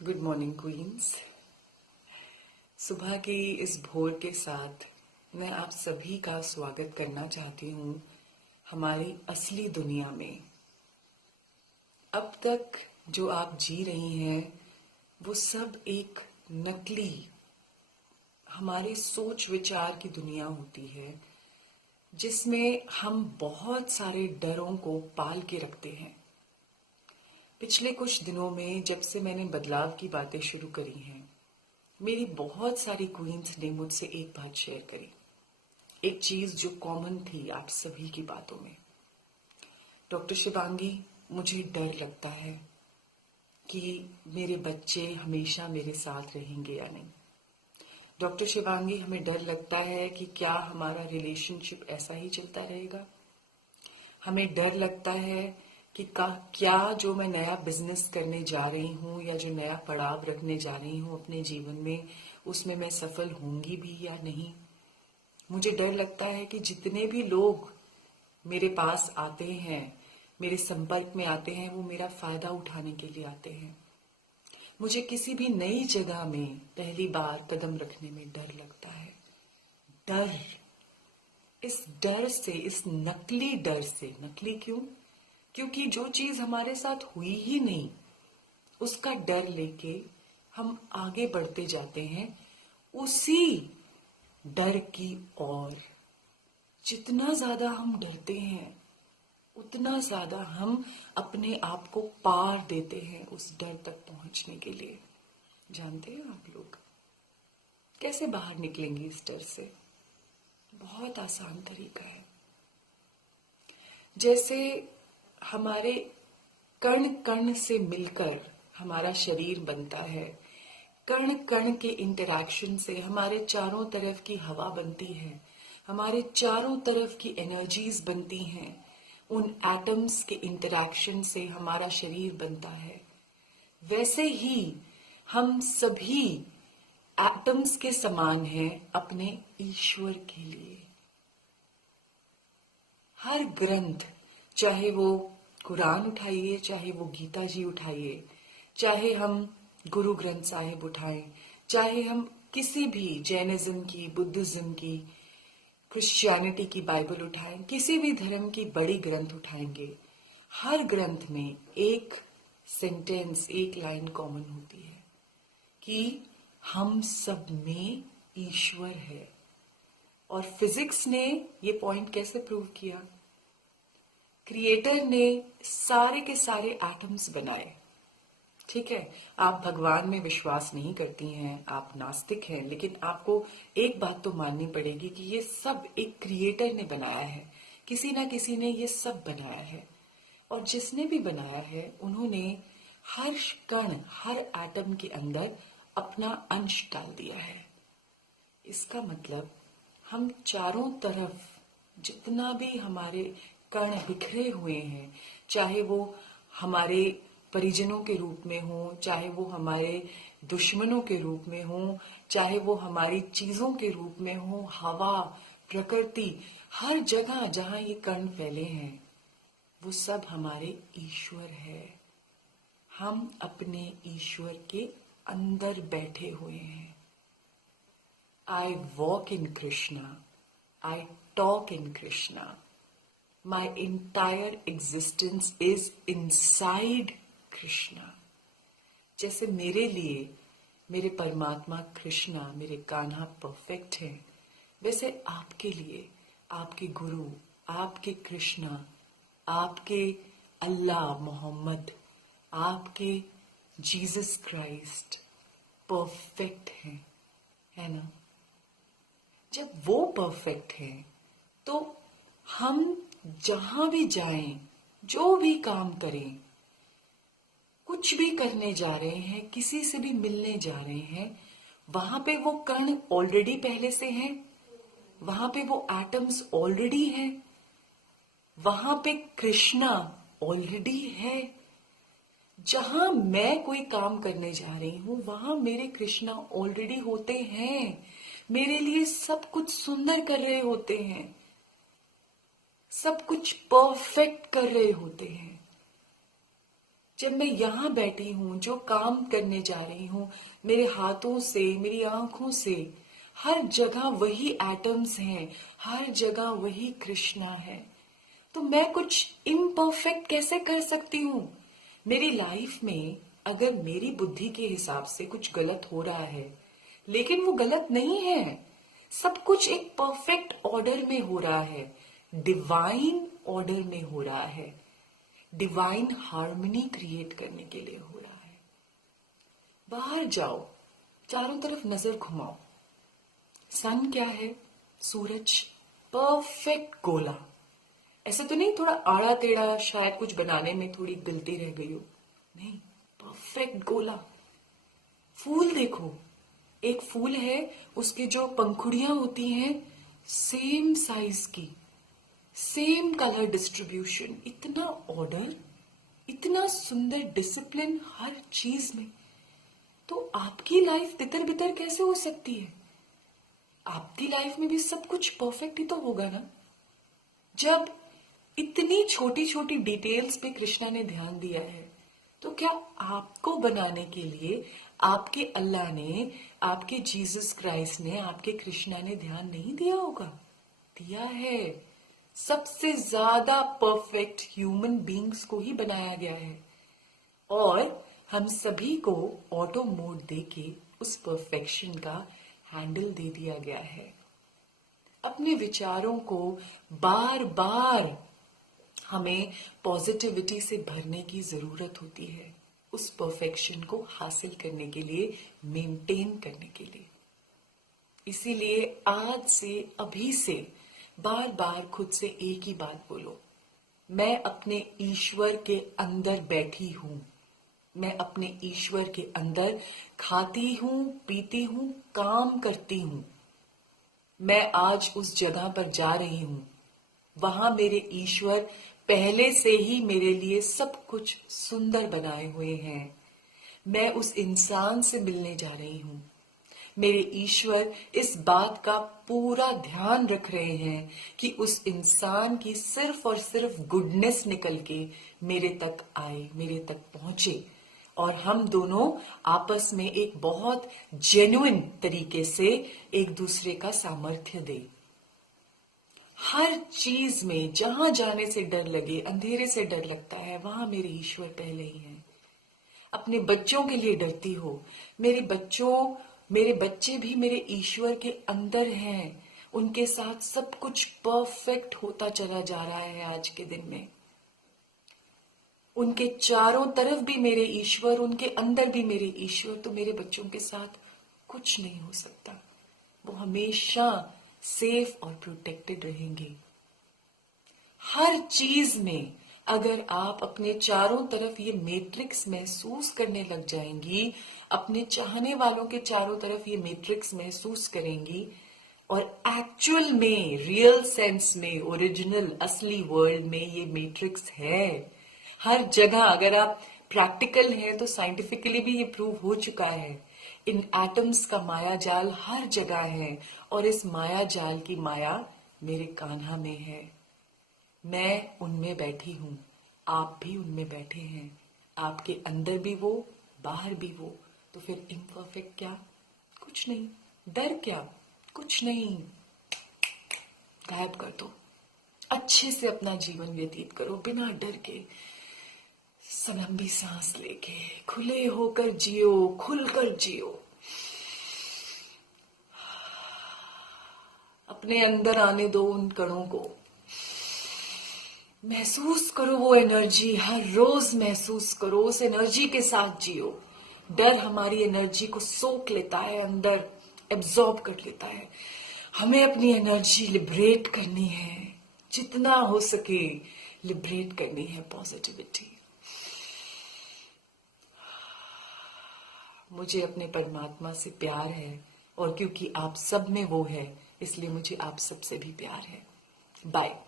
Good morning queen's. सुबह की इस भोर के साथ मैं आप सभी का स्वागत करना चाहती हूँ हमारी असली दुनिया में। अब तक जो आप जी रही हैं वो सब एक नकली हमारे सोच विचार की दुनिया होती है, जिसमें हम बहुत सारे डरों को पाल के रखते हैं। पिछले कुछ दिनों में जब से मैंने बदलाव की बातें शुरू करी हैं, मेरी बहुत सारी क्वींस ने मुझसे एक बात शेयर करी, एक चीज जो कॉमन थी आप सभी की बातों में। डॉक्टर शिवांगी, मुझे डर लगता है कि मेरे बच्चे हमेशा मेरे साथ रहेंगे या नहीं। डॉक्टर शिवांगी, हमें डर लगता है कि क्या हमारा रिलेशनशिप ऐसा ही चलता रहेगा। हमें डर लगता है कि क्या जो मैं नया बिजनेस करने जा रही हूँ या जो नया पड़ाव रखने जा रही हूँ अपने जीवन में, उसमें मैं सफल होंगी भी या नहीं। मुझे डर लगता है कि जितने भी लोग मेरे पास आते हैं, मेरे संपर्क में आते हैं, वो मेरा फायदा उठाने के लिए आते हैं। मुझे किसी भी नई जगह में पहली बार कदम रखने में डर लगता है। डर, इस डर से, इस नकली डर से, नकली क्यों? क्योंकि जो चीज हमारे साथ हुई ही नहीं, उसका डर लेके हम आगे बढ़ते जाते हैं उसी डर की ओर। जितना ज्यादा हम डरते हैं उतना ज्यादा हम अपने आप को पार देते हैं उस डर तक पहुंचने के लिए। जानते हैं आप लोग कैसे बाहर निकलेंगे इस डर से? बहुत आसान तरीका है। जैसे हमारे कण कण से मिलकर हमारा शरीर बनता है, कण कण के इंटरैक्शन से हमारे चारों तरफ की हवा बनती है, हमारे चारों तरफ की एनर्जीज बनती हैं, उन एटम्स के इंटरैक्शन से हमारा शरीर बनता है। वैसे ही हम सभी एटम्स के समान हैं अपने ईश्वर के लिए। हर ग्रंथ, चाहे वो कुरान उठाइए, चाहे वो गीता जी उठाइए, चाहे हम गुरु ग्रंथ साहिब उठाएं, चाहे हम किसी भी जैनिज्म की, बुद्धिज्म की, क्रिश्चियनिटी की बाइबल उठाएं, किसी भी धर्म की बड़ी ग्रंथ उठाएंगे, हर ग्रंथ में एक सेंटेंस, एक लाइन कॉमन होती है कि हम सब में ईश्वर है। और फिजिक्स ने ये पॉइंट कैसे प्रूव किया? क्रिएटर ने सारे के सारे एटम्स बनाए। ठीक है, आप भगवान में विश्वास नहीं करती हैं, आप नास्तिक हैं, लेकिन आपको एक बात तो माननी पड़ेगी कि ये सब एक क्रिएटर ने बनाया है। किसी ना किसी ने ये सब बनाया है, और जिसने भी बनाया है उन्होंने हर कण, हर एटम के अंदर अपना अंश डाल दिया है। इसका मतलब हम चारों तरफ जितना भी हमारे कण बिखरे हुए हैं, चाहे वो हमारे परिजनों के रूप में हो, चाहे वो हमारे दुश्मनों के रूप में हो, चाहे वो हमारी चीजों के रूप में हो, हवा, प्रकृति, हर जगह जहां ये कण फैले हैं वो सब हमारे ईश्वर है। हम अपने ईश्वर के अंदर बैठे हुए हैं। I walk in Krishna. I talk in Krishna. My entire existence is inside Krishna. जैसे मेरे लिए मेरे परमात्मा कृष्णा, मेरे कान्हा परफेक्ट हैं, वैसे आपके लिए आपके गुरु, आपके कृष्णा, आपके अल्लाह मोहम्मद, आपके जीसस क्राइस्ट परफेक्ट हैं, है ना? जब वो परफेक्ट है तो हम जहां भी जाएं, जो भी काम करें, कुछ भी करने जा रहे हैं, किसी से भी मिलने जा रहे हैं, वहां पे वो कण ऑलरेडी पहले से हैं, वहां पे वो एटम्स ऑलरेडी हैं, वहां पे कृष्णा ऑलरेडी है। जहां मैं कोई काम करने जा रही हूं वहां मेरे कृष्णा ऑलरेडी होते हैं, मेरे लिए सब कुछ सुंदर कर रहे होते हैं, सब कुछ परफेक्ट कर रहे होते हैं। जब मैं यहाँ बैठी हूँ, जो काम करने जा रही हूँ, मेरे हाथों से, मेरी आंखों से, हर जगह वही एटम्स हैं, हर जगह वही कृष्णा है। तो मैं कुछ इम्परफेक्ट कैसे कर सकती हूँ? मेरी लाइफ में अगर मेरी बुद्धि के हिसाब से कुछ गलत हो रहा है, लेकिन वो गलत नहीं है, सब कुछ एक परफेक्ट ऑर्डर में हो रहा है, डिवाइन ऑर्डर में हो रहा है, डिवाइन हार्मनी क्रिएट करने के लिए हो रहा है। बाहर जाओ, चारों तरफ नजर घुमाओ। सन क्या है? सूरज, परफेक्ट गोला। ऐसे तो नहीं थोड़ा आड़ा टेढ़ा, शायद कुछ बनाने में थोड़ी गलती रह गई हो, नहीं, परफेक्ट गोला। फूल देखो, एक फूल है, उसके जो पंखुड़ियां होती हैं सेम साइज की, सेम कलर डिस्ट्रीब्यूशन, इतना ऑर्डर, इतना सुंदर डिसिप्लिन हर चीज में। तो आपकी लाइफ तितर बितर कैसे हो सकती है? आपकी लाइफ में भी सब कुछ परफेक्ट ही तो होगा ना। जब इतनी छोटी छोटी डिटेल्स पे कृष्णा ने ध्यान दिया है, तो क्या आपको बनाने के लिए आपके अल्लाह ने, आपके जीसस क्राइस्ट ने, आपके कृष्णा ने ध्यान नहीं दिया होगा? दिया है। सबसे ज्यादा परफेक्ट ह्यूमन बींग्स को ही बनाया गया है, और हम सभी को ऑटो मोड देके उस परफेक्शन का हैंडल दे दिया गया है। अपने विचारों को बार बार हमें पॉजिटिविटी से भरने की जरूरत होती है, उस परफेक्शन को हासिल करने के लिए, मेंटेन करने के लिए। इसीलिए आज से, अभी से बार बार खुद से एक ही बात बोलो, मैं अपने ईश्वर के अंदर बैठी हूं, मैं अपने ईश्वर के अंदर खाती हूं, पीती हूं, काम करती हूं। मैं आज उस जगह पर जा रही हूं, वहां मेरे ईश्वर पहले से ही मेरे लिए सब कुछ सुंदर बनाए हुए हैं। मैं उस इंसान से मिलने जा रही हूं, मेरे ईश्वर इस बात का पूरा ध्यान रख रहे हैं कि उस इंसान की सिर्फ और सिर्फ गुडनेस निकल के मेरे तक आए, मेरे तक पहुंचे, और हम दोनों आपस में एक बहुत जेन्युइन तरीके से एक दूसरे का सामर्थ्य दें। हर चीज में जहां जाने से डर लगे, अंधेरे से डर लगता है, वहां मेरे ईश्वर पहले ही हैं। अपने बच्चों के लिए डरती हो, मेरे बच्चे भी मेरे ईश्वर के अंदर हैं, उनके साथ सब कुछ परफेक्ट होता चला जा रहा है आज के दिन में। उनके चारों तरफ भी मेरे ईश्वर, उनके अंदर भी मेरे ईश्वर, तो मेरे बच्चों के साथ कुछ नहीं हो सकता, वो हमेशा सेफ और प्रोटेक्टेड रहेंगे। हर चीज में अगर आप अपने चारों तरफ ये मैट्रिक्स महसूस करने लग जाएंगी, अपने चाहने वालों के चारों तरफ ये मैट्रिक्स महसूस करेंगी, और एक्चुअल में, रियल सेंस में, ओरिजिनल असली वर्ल्ड में ये मैट्रिक्स है हर जगह। अगर आप प्रैक्टिकल हैं तो साइंटिफिकली भी ये प्रूव हो चुका है। इन एटम्स का माया जाल हर जगह है, और इस माया जाल की माया मेरे कान्हा में है। मैं उनमें बैठी हूं, आप भी उनमें बैठे हैं, आपके अंदर भी वो, बाहर भी वो। तो फिर इम्परफेक्ट क्या? कुछ नहीं। डर क्या? कुछ नहीं। गायब कर दो। अच्छे से अपना जीवन व्यतीत करो, बिना डर के, लंबी सांस लेके, खुले होकर जियो, खुलकर जियो। अपने अंदर आने दो उन कणों को, महसूस करो वो एनर्जी, हर रोज महसूस करो, उस एनर्जी के साथ जियो। डर हमारी एनर्जी को सोख लेता है, अंदर एब्जॉर्ब कर लेता है। हमें अपनी एनर्जी लिबरेट करनी है, जितना हो सके लिबरेट करनी है पॉजिटिविटी। मुझे अपने परमात्मा से प्यार है, और क्योंकि आप सब में वो है, इसलिए मुझे आप सबसे भी प्यार है। बाय।